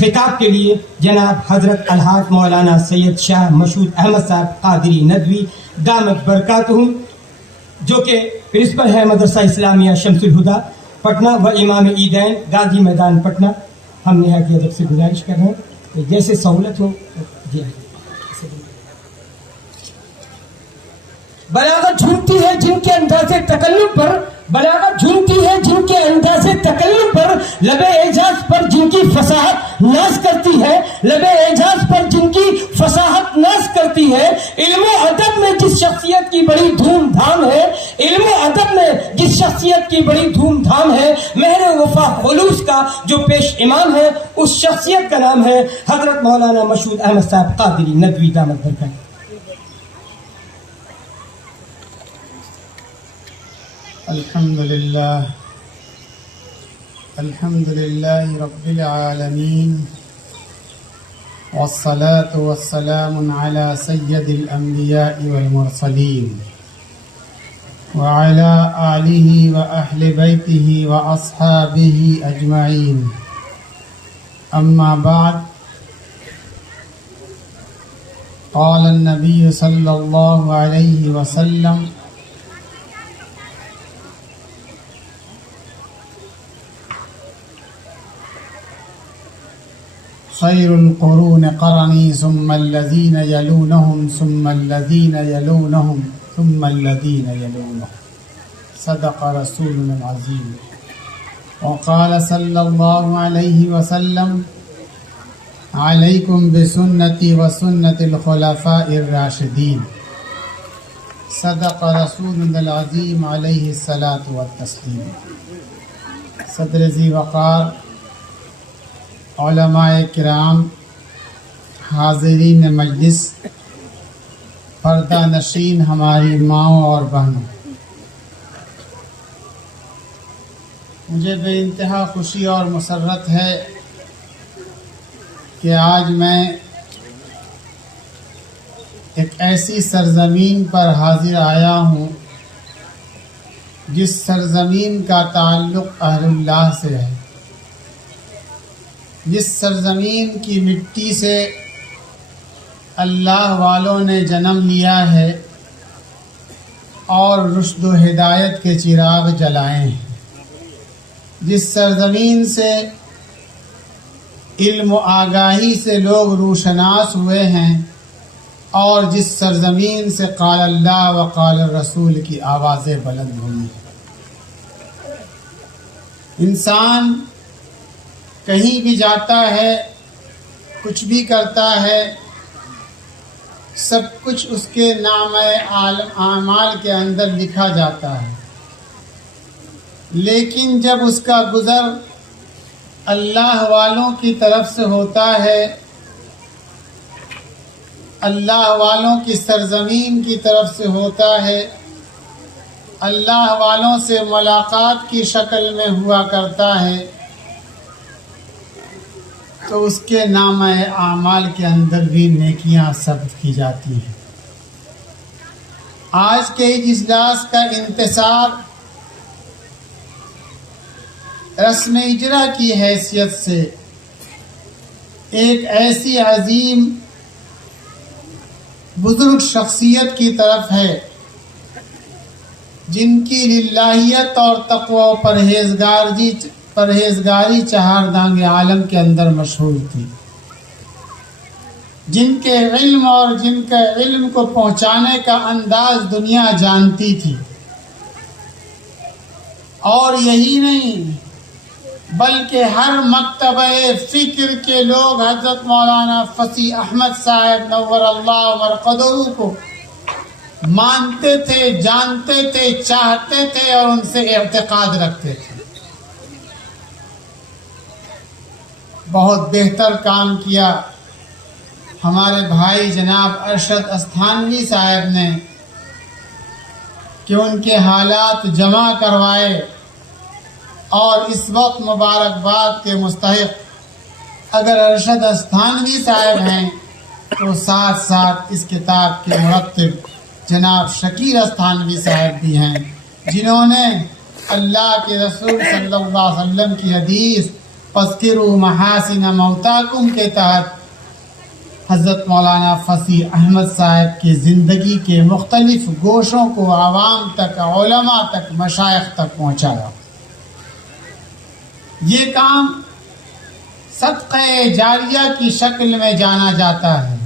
خطاب کے لیے جناب حضرت الحاج مولانا سید شاہ مشہود احمد صاحب قادری ندوی دامت برکاتہم، جو کہ پرنسپل ہے مدرسہ اسلامیہ شمس الہدا پٹنہ و امام عیدین غازی میدان پٹنہ، ہم نہایت ادب سے گزارش کر رہے ہیں کہ جیسے سہولت ہو جی۔ بلاغت جھومتی ہے جن کے انداز تکلم پر، بلاغت جھومتی ہے جن کے انداز تکلم پر، لب اعجاز پر جن کی فصاحت ناز کرتی ہے، لب اعجاز پر جن کی فصاحت ناز کرتی ہے۔ علم و ادب میں جس شخصیت کی بڑی دھوم دھام ہے، علم و ادب میں جس شخصیت کی بڑی دھوم دھام ہے، مہر وفا خلوص کا جو پیش امام ہے، اس شخصیت کا نام ہے حضرت مولانا مشہود احمد صاحب قادری ندوی دامت برکاتہ۔ الحمد لله رب العالمين، والصلاة والسلام على سيد الأنبياء والمرسلين وعلى آله وأهل بيته وأصحابه أجمعين، أما بعد، قال النبي صلى الله عليه وسلم: خير القرون قرني ثم الذين يلونهم ثم الذين يلونهم ثم الذين يلونهم، صدق رسولنا العظيم. وقال صلى الله عليه وسلم: عليكم بسنتي وسنة الخلفاء الراشدين، صدق رسولنا العظيم عليه الصلاة والتسليم. صدر ذی وقار، علماء کرام، حاضرین مجلس، پردہ نشین ہماری ماؤں اور بہنوں، مجھے بے انتہا خوشی اور مسرت ہے کہ آج میں ایک ایسی سرزمین پر حاضر آیا ہوں جس سرزمین کا تعلق اہل اللہ سے ہے، جس سرزمین کی مٹی سے اللہ والوں نے جنم لیا ہے اور رشد و ہدایت کے چراغ جلائے ہیں، جس سرزمین سے علم و آگاہی سے لوگ روشناس ہوئے ہیں، اور جس سرزمین سے قال اللہ و قال الرسول کی آوازیں بلند ہوئی ہیں۔ انسان کہیں بھی جاتا ہے، کچھ بھی کرتا ہے، سب کچھ اس کے نامہ اعمال کے اندر لکھا جاتا ہے، لیکن جب اس کا گزر اللہ والوں کی طرف سے ہوتا ہے، اللہ والوں کی سرزمین کی طرف سے ہوتا ہے، اللہ والوں سے ملاقات کی شکل میں ہوا کرتا ہے، تو اس کے نامہ اعمال کے اندر بھی نیکیاں ثبت کی جاتی ہیں۔ آج کے اجلاس کا انتصاب رسم اجرا کی حیثیت سے ایک ایسی عظیم بزرگ شخصیت کی طرف ہے جن کی للہیت اور تقوی و پرہیزگاری چہار دانگ عالم کے اندر مشہور تھی، جن کے علم اور جن کے علم کو پہنچانے کا انداز دنیا جانتی تھی، اور یہی نہیں بلکہ ہر مکتبہ فکر کے لوگ حضرت مولانا فصیح احمد صاحب نور اللہ مرقدہ کو مانتے تھے، جانتے تھے، چاہتے تھے اور ان سے اعتقاد رکھتے تھے۔ بہت بہتر کام کیا ہمارے بھائی جناب ارشد استھانوی صاحب نے کہ ان کے حالات جمع کروائے، اور اس وقت مبارکباد کے مستحق اگر ارشد استھانوی صاحب ہیں تو ساتھ ساتھ اس کتاب کے مرتب جناب شکیر استھانوی صاحب بھی ہیں، جنہوں نے اللہ کے رسول صلی اللہ علیہ وسلم کی حدیث فَاذْكِرُوا مَحَاسِنَ مَوْتَاكُمْ کے تحت حضرت مولانا فصیح احمد صاحب کی زندگی کے مختلف گوشوں کو عوام تک، علماء تک، مشائخ تک پہنچایا۔ یہ کام صدقہ جاریہ کی شکل میں جانا جاتا ہے،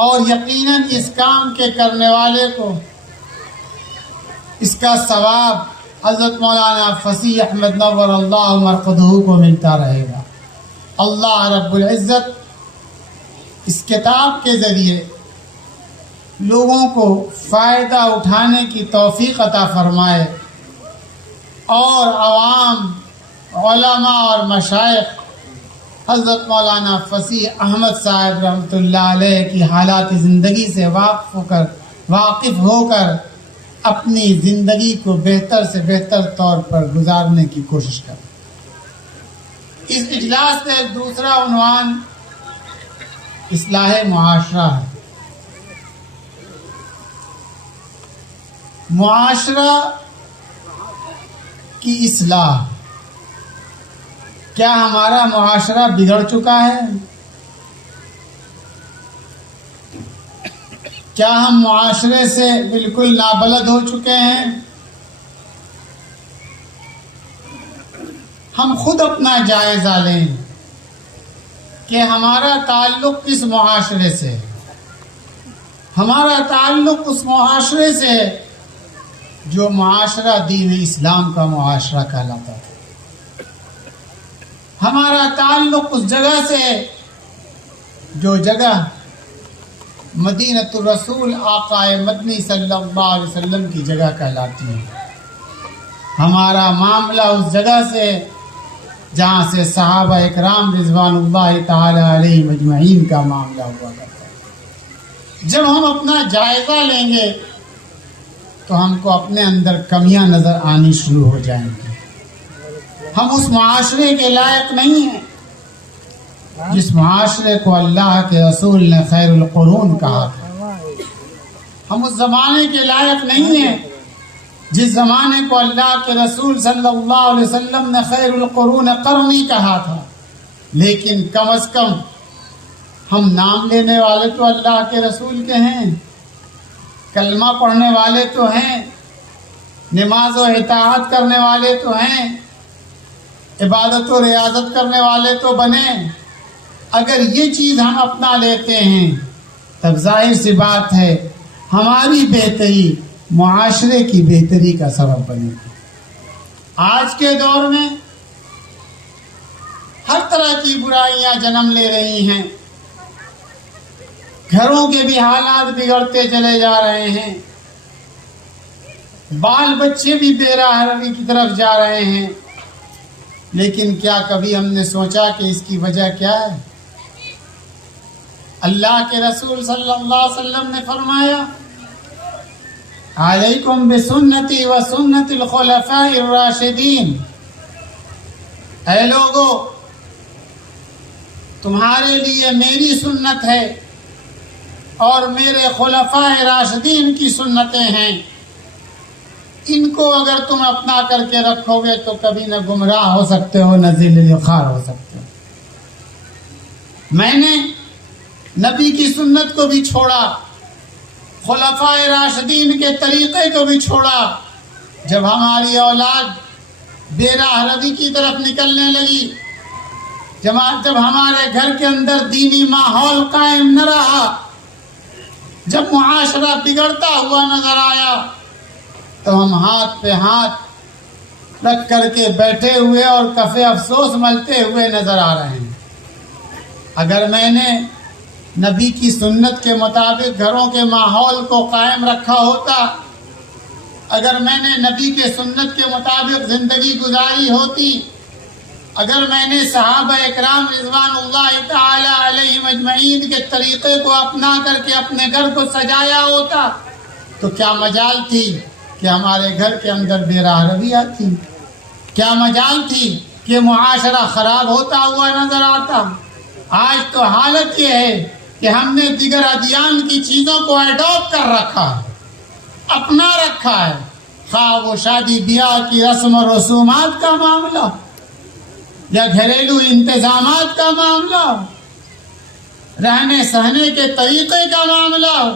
اور یقیناً اس کام کے کرنے والے کو اس کا ثواب حضرت مولانا فصیح احمد نور اللہ مرقدہ کو ملتا رہے گا۔ اللہ رب العزت اس کتاب کے ذریعے لوگوں کو فائدہ اٹھانے کی توفیق عطا فرمائے، اور عوام، علماء اور مشائخ حضرت مولانا فصیح احمد صاحب رحمۃ اللہ علیہ کی حالات زندگی سے واقف ہو کر اپنی زندگی کو بہتر سے بہتر طور پر گزارنے کی کوشش کریں۔ اس اجلاس کا ایک دوسرا عنوان اصلاح معاشرہ ہے۔ معاشرہ کی اصلاح، کیا ہمارا معاشرہ بگڑ چکا ہے؟ کیا ہم معاشرے سے بالکل نابلد ہو چکے ہیں؟ ہم خود اپنا جائزہ لیں کہ ہمارا تعلق کس معاشرے سے ہے۔ ہمارا تعلق اس معاشرے سے ہے جو معاشرہ دین اسلام کا معاشرہ کہلاتا ہے۔ ہمارا تعلق اس جگہ سے ہے جو جگہ مدینۃ الرسول آقا مدنی صلی اللہ علیہ وسلم کی جگہ کہلاتی ہے۔ ہمارا معاملہ اس جگہ سے جہاں سے صحابہ اکرام رضوان اللہ تعالی علیہ مجمعین کا معاملہ ہوا کرتا ہے۔ جب ہم اپنا جائزہ لیں گے تو ہم کو اپنے اندر کمیاں نظر آنی شروع ہو جائیں گی۔ ہم اس معاشرے کے لائق نہیں ہیں جس معاشرے کو اللہ کے رسول نے خیر القرون کہا تھا۔ ہم اس زمانے کے لائق نہیں ہیں جس زمانے کو اللہ کے رسول صلی اللہ علیہ وسلم نے خیر القرون قرنی کہا تھا، لیکن کم از کم ہم نام لینے والے تو اللہ کے رسول کے ہیں، کلمہ پڑھنے والے تو ہیں، نماز و اطاعت کرنے والے تو ہیں، عبادت و ریاضت کرنے والے تو بنے۔ اگر یہ چیز ہم اپنا لیتے ہیں تب ظاہر سی بات ہے ہماری بہتری معاشرے کی بہتری کا سبب بنے گی۔ آج کے دور میں ہر طرح کی برائیاں جنم لے رہی ہیں، گھروں کے بھی حالات بگڑتے چلے جا رہے ہیں، بال بچے بھی بے راہ روی کی طرف جا رہے ہیں، لیکن کیا کبھی ہم نے سوچا کہ اس کی وجہ کیا ہے؟ اللہ کے رسول صلی اللہ علیہ وسلم نے فرمایا، علیکم بسنتی و سنت الخلفاء الراشدین، اے لوگو تمہارے لیے میری سنت ہے اور میرے خلفاء راشدین کی سنتیں ہیں، ان کو اگر تم اپنا کر کے رکھو گے تو کبھی نہ گمراہ ہو سکتے ہو، نہ ذل خوار ہو سکتے ہو۔ میں نے نبی کی سنت کو بھی چھوڑا، خلفاء راشدین کے طریقے کو بھی چھوڑا۔ جب ہماری اولاد بے راہ روی کی طرف نکلنے لگی، جب ہمارے گھر کے اندر دینی ماحول قائم نہ رہا، جب معاشرہ بگڑتا ہوا نظر آیا، تو ہم ہاتھ پہ ہاتھ رکھ کر کے بیٹھے ہوئے اور کف افسوس ملتے ہوئے نظر آ رہے ہیں۔ اگر میں نے نبی کی سنت کے مطابق گھروں کے ماحول کو قائم رکھا ہوتا، اگر میں نے نبی کے سنت کے مطابق زندگی گزاری ہوتی، اگر میں نے صحابہ اکرام رضوان اللہ تعالی علیہ مجمعین کے طریقے کو اپنا کر کے اپنے گھر کو سجایا ہوتا، تو کیا مجال تھی کہ ہمارے گھر کے اندر بے راہ روی آتی؟ کیا مجال تھی کہ معاشرہ خراب ہوتا ہوا نظر آتا؟ آج تو حالت یہ ہے کہ ہم نے دیگر ادیان کی چیزوں کو ایڈاپٹ کر رکھا ہے، اپنا رکھا ہے، خواہ وہ شادی بیاہ کی رسم و رسومات کا معاملہ، یا گھریلو انتظامات کا معاملہ ہو، رہنے سہنے کے طریقے کا معاملہ ہو،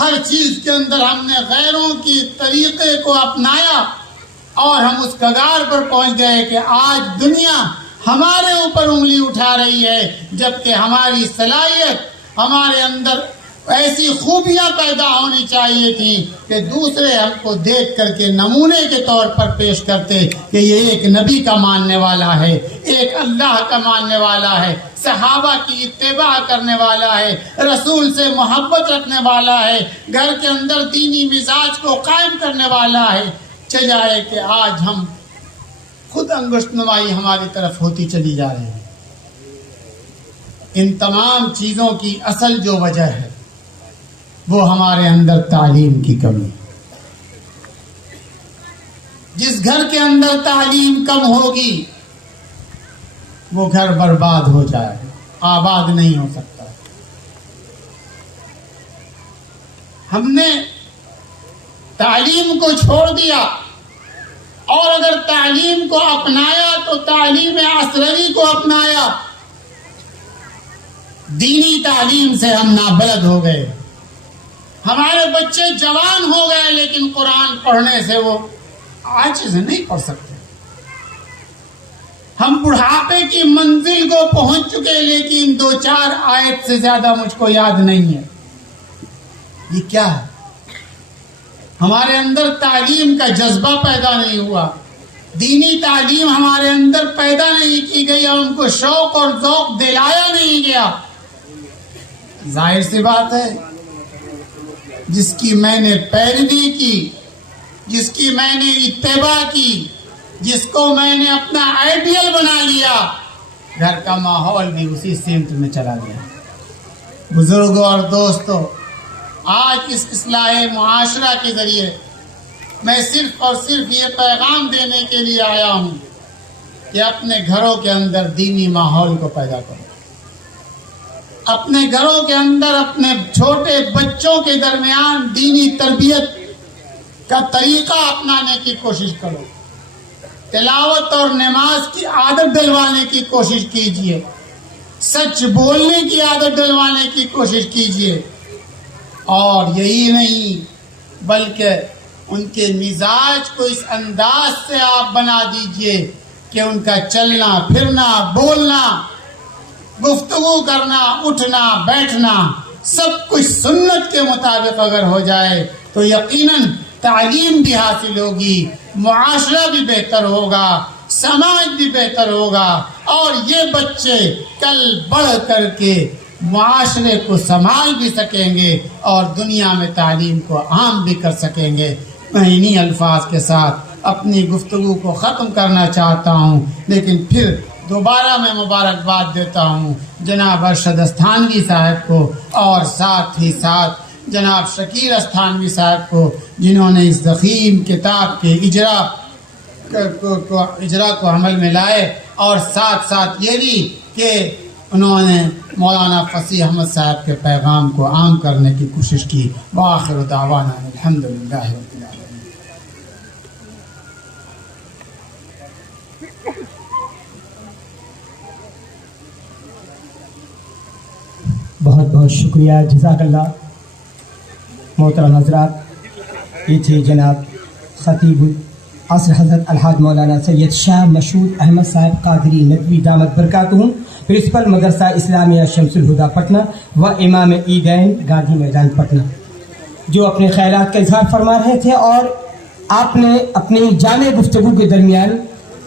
ہر چیز کے اندر ہم نے غیروں کی طریقے کو اپنایا اور ہم اس کگار پر پہنچ گئے کہ آج دنیا ہمارے اوپر انگلی اٹھا رہی ہے، جبکہ ہماری صلاحیت، ہمارے اندر ایسی خوبیاں پیدا ہونی چاہیے تھیں کہ دوسرے ہم کو دیکھ کر کے نمونے کے طور پر پیش کرتے کہ یہ ایک نبی کا ماننے والا ہے، ایک اللہ کا ماننے والا ہے، صحابہ کی اتباع کرنے والا ہے، رسول سے محبت رکھنے والا ہے، گھر کے اندر دینی مزاج کو قائم کرنے والا ہے۔ چاہے کہ آج ہم خود انگشت نمائی ہماری طرف ہوتی چلی جا رہی ہے۔ ان تمام چیزوں کی اصل جو وجہ ہے وہ ہمارے اندر تعلیم کی کمی۔ جس گھر کے اندر تعلیم کم ہوگی وہ گھر برباد ہو جائے گا، آباد نہیں ہو سکتا۔ ہم نے تعلیم کو چھوڑ دیا، اور اگر تعلیم کو اپنایا تو تعلیم عصری کو اپنایا۔ دینی تعلیم سے ہم نابلد ہو گئے، ہمارے بچے جوان ہو گئے لیکن قرآن پڑھنے سے وہ عاجز نہیں پڑھ سکتے۔ ہم بڑھاپے کی منزل کو پہنچ چکے لیکن 2-4 آیت سے زیادہ مجھ کو یاد نہیں ہے۔ یہ کیا ہے؟ ہمارے اندر تعلیم کا جذبہ پیدا نہیں ہوا، دینی تعلیم ہمارے اندر پیدا نہیں کی گئی اور ان کو شوق اور ذوق دلایا نہیں گیا۔ ظاہر سی بات ہے، جس کی میں نے پیروی کی، جس کی میں نے اتباع کی، جس کو میں نے اپنا آئیڈیل بنا لیا، گھر کا ماحول بھی اسی سمت میں چلا گیا۔ بزرگوں اور دوستوں، آج اس اصلاح معاشرہ کے ذریعے میں صرف اور صرف یہ پیغام دینے کے لیے آیا ہوں کہ اپنے گھروں کے اندر دینی ماحول کو پیدا کرو، اپنے گھروں کے اندر اپنے چھوٹے بچوں کے درمیان دینی تربیت کا طریقہ اپنانے کی کوشش کرو، تلاوت اور نماز کی عادت ڈلوانے کی کوشش کیجیے، سچ بولنے کی عادت ڈلوانے کی کوشش کیجیے، اور یہی نہیں بلکہ ان کے مزاج کو اس انداز سے آپ بنا دیجئے کہ ان کا چلنا پھرنا، بولنا، گفتگو کرنا، اٹھنا بیٹھنا سب کچھ سنت کے مطابق اگر ہو جائے تو یقیناً تعلیم بھی حاصل ہوگی، معاشرہ بھی بہتر ہوگا، سماج بھی بہتر ہوگا، اور یہ بچے کل بڑھ کر کے معاشرے کو سنبھال بھی سکیں گے اور دنیا میں تعلیم کو عام بھی کر سکیں گے۔ میں انہی الفاظ کے ساتھ اپنی گفتگو کو ختم کرنا چاہتا ہوں، لیکن پھر دوبارہ میں مبارکباد دیتا ہوں جناب ارشد استھانوی صاحب کو اور ساتھ ہی ساتھ جناب شکیل استھانوی صاحب کو، جنہوں نے اس ضخیم کتاب کے اجرا کو عمل میں لائے، اور ساتھ ساتھ یہ بھی کہ انہوں نے مولانا فصیح احمد صاحب کے پیغام کو عام کرنے کی کوشش کی۔ وآخر دعوانا الحمدللہ رب العالمین۔ بہت بہت شکریہ، جزاک اللہ۔ محترم حضرات، یہ تھے جناب خطیب عصر حضرت الحاج مولانا سید شاہ مشہود احمد صاحب قادری ندوی دامت برکاتہم، پرنسپل مدرسہ اسلامیہ شمس الہدیٰ پٹنہ و امام عیدین گاندھی میدان پٹنہ، جو اپنے خیالات کا اظہار فرما رہے تھے، اور آپ نے اپنی جامع گفتگو کے درمیان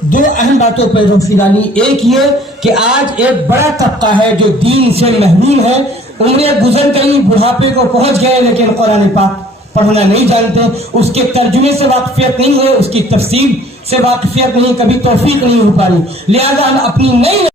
2 اہم باتوں پر روشنی ڈالی۔ ایک یہ کہ آج ایک بڑا طبقہ ہے جو دین سے محروم ہے، عمریں گزر گئی، بڑھاپے کو پہنچ گئے، لیکن قرآن پاک پڑھنا نہیں جانتے، اس کے ترجمے سے واقفیت نہیں ہے، اس کی تفسیر سے واقفیت نہیں، کبھی توفیق نہیں ہو پا رہی، لہذا ہم اپنی نئی